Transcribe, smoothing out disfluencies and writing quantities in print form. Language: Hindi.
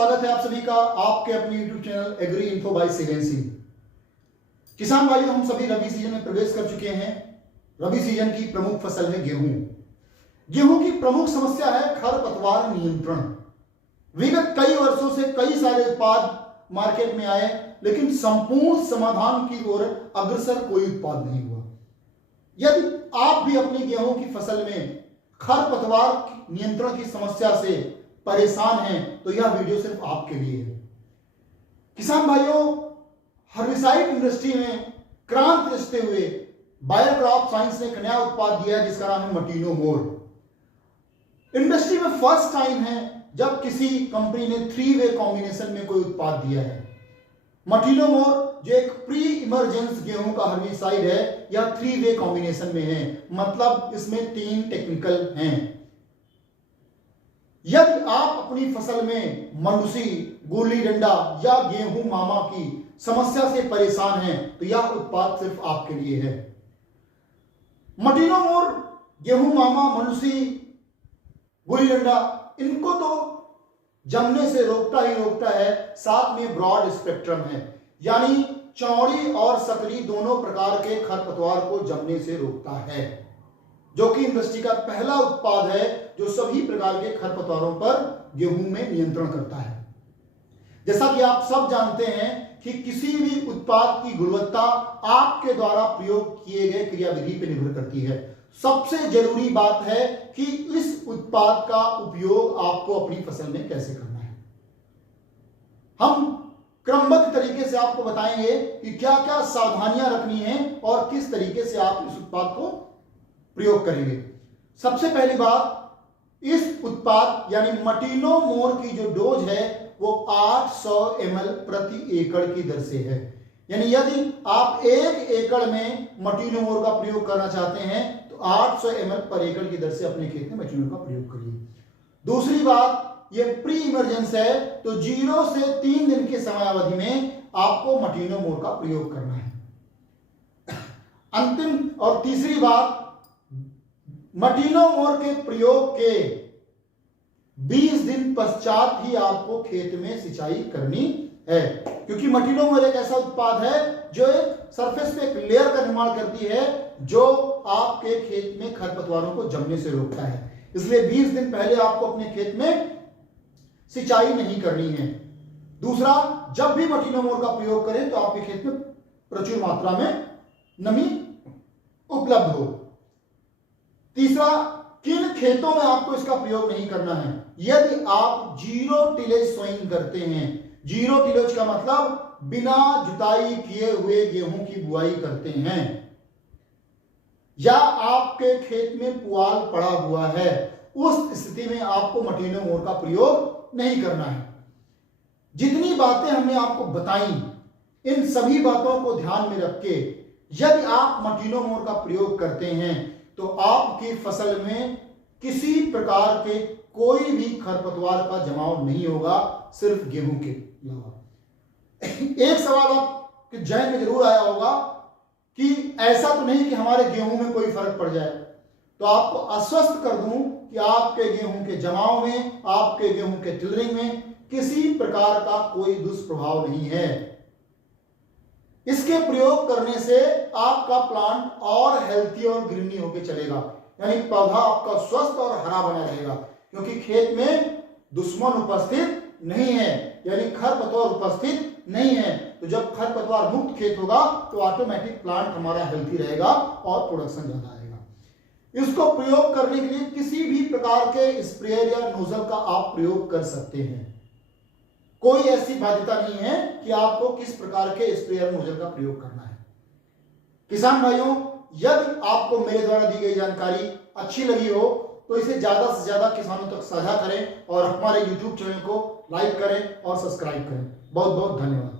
स्वागत है आप सभी का आपके अपने YouTube channel agri info by सिलेंसी। किसान भाइयों, हम सभी रबी सीजन में प्रवेश कर चुके हैं। रबी सीजन की प्रमुख फसल है गेहूं। गेहूं की प्रमुख समस्या है खरपतवार नियंत्रण। विगत कई वर्षों से कई सारे उत्पाद मार्केट में आए, लेकिन संपूर्ण समाधान की ओर अग्रसर कोई उत्पाद नहीं हुआ। यदि आप भी अपनी गेहूं की फसल में खरपतवार नियंत्रण की समस्या से परेशान हैं, तो यह वीडियो सिर्फ आपके लिए है। किसान भाइयों, हर्बिसाइड इंडस्ट्री में क्रांति रचते हुए बायर क्रॉप साइंस ने एक नया उत्पाद दिया है जिसका नाम है मटीनो मोर। इंडस्ट्री में फर्स्ट टाइम है जब किसी कंपनी ने 3-वे कॉम्बिनेशन में कोई उत्पाद दिया है। मटीनो मोर जो एक प्री इमरजेंस गेहूं का हर्बिसाइड है, यह 3-वे कॉम्बिनेशन में है, मतलब इसमें 3 टेक्निकल हैं। यदि आप अपनी फसल में मंडूसी, गुल्ली डंडा या गेहूं मामा की समस्या से परेशान हैं, तो यह उत्पाद सिर्फ आपके लिए है। मटीनो मोर गेहूं मामा, मंडूसी, गुल्ली डंडा, इनको तो जमने से रोकता ही रोकता है, साथ में ब्रॉड स्पेक्ट्रम है, यानी चौड़ी और सकरी दोनों प्रकार के खरपतवार को जमने से रोकता है, जो कि इंडस्ट्री का पहला उत्पाद है जो सभी प्रकार के खरपतवारों पर गेहूं में नियंत्रण करता है। जैसा कि आप सब जानते हैं कि किसी भी उत्पाद की गुणवत्ता आपके द्वारा प्रयोग किए गए क्रियाविधि पर निर्भर करती है। सबसे जरूरी बात है कि इस उत्पाद का उपयोग आपको अपनी फसल में कैसे करना है। हम क्रमबद्ध तरीके से आपको बताएंगे कि क्या क्या सावधानियां रखनी है और किस तरीके से आप इस उत्पाद को प्रयोग करेंगे। सबसे पहली बात, इस उत्पाद यानी मटीनो मोर की जो डोज है वो 800 ml प्रति एकड़ की दर से है। यानी यदि आप 1 एकड़ में मटीनो मोर का प्रयोग करना चाहते हैं तो 800 ml पर एकड़ की दर से अपने खेत में मटीनो का प्रयोग करिए। दूसरी बात, ये प्री इमरजेंस है, तो 0 से 3 दिन के समयावधि में आपको मटीनो मोर का प्रयोग करना है। अंतिम और तीसरी बात, मटीनो मोर के प्रयोग के 20 दिन पश्चात ही आपको खेत में सिंचाई करनी है, क्योंकि मटीनो मोर एक ऐसा उत्पाद है जो एक सरफेस पे एक लेयर का निर्माण करती है जो आपके खेत में खरपतवारों को जमने से रोकता है। इसलिए 20 दिन पहले आपको अपने खेत में सिंचाई नहीं करनी है। दूसरा, जब भी मटीनो मोर का प्रयोग करें तो आपके खेत में प्रचुर मात्रा में नमी उपलब्ध हो। तीसरा, किन खेतों में आपको इसका प्रयोग नहीं करना है। यदि आप जीरो टिलेज सोइंग करते हैं, जीरो टिलेज का मतलब बिना जुताई किए हुए गेहूं की बुआई करते हैं, या आपके खेत में पुआल पड़ा हुआ है, उस स्थिति में आपको मटीनो मोर का प्रयोग नहीं करना है। जितनी बातें हमने आपको बताई, इन सभी बातों को ध्यान में रख के यदि आप मटीनो मोर का प्रयोग करते हैं तो आपकी फसल में किसी प्रकार के कोई भी खरपतवार का जमाव नहीं होगा, सिर्फ गेहूं के अलावा। एक सवाल आपके जहन में जरूर आया होगा कि ऐसा तो नहीं कि हमारे गेहूं में कोई फर्क पड़ जाए। तो आपको आश्वस्त कर दूं कि आपके गेहूं के जमाव में, आपके गेहूं के टिलरिंग में किसी प्रकार का कोई दुष्प्रभाव नहीं है। इसके प्रयोग करने से आपका प्लांट और हेल्थी और ग्रीनी होकर चलेगा, यानी पौधा आपका स्वस्थ और हरा बना रहेगा, क्योंकि खेत में दुश्मन उपस्थित नहीं है, यानी खरपतवार उपस्थित नहीं है। तो जब खरपतवार मुक्त खेत होगा तो ऑटोमेटिक प्लांट हमारा हेल्थी रहेगा और प्रोडक्शन ज्यादा आएगा। इसको प्रयोग करने के लिए किसी भी प्रकार के स्प्रेयर या नोजल का आप प्रयोग कर सकते हैं। कोई ऐसी बाध्यता नहीं है कि आपको किस प्रकार के स्प्रेयर नोजल का प्रयोग करना है। किसान भाइयों, यदि आपको मेरे द्वारा दी गई जानकारी अच्छी लगी हो तो इसे ज्यादा से ज्यादा किसानों तक साझा करें और हमारे YouTube चैनल को लाइक करें और सब्सक्राइब करें। बहुत बहुत धन्यवाद।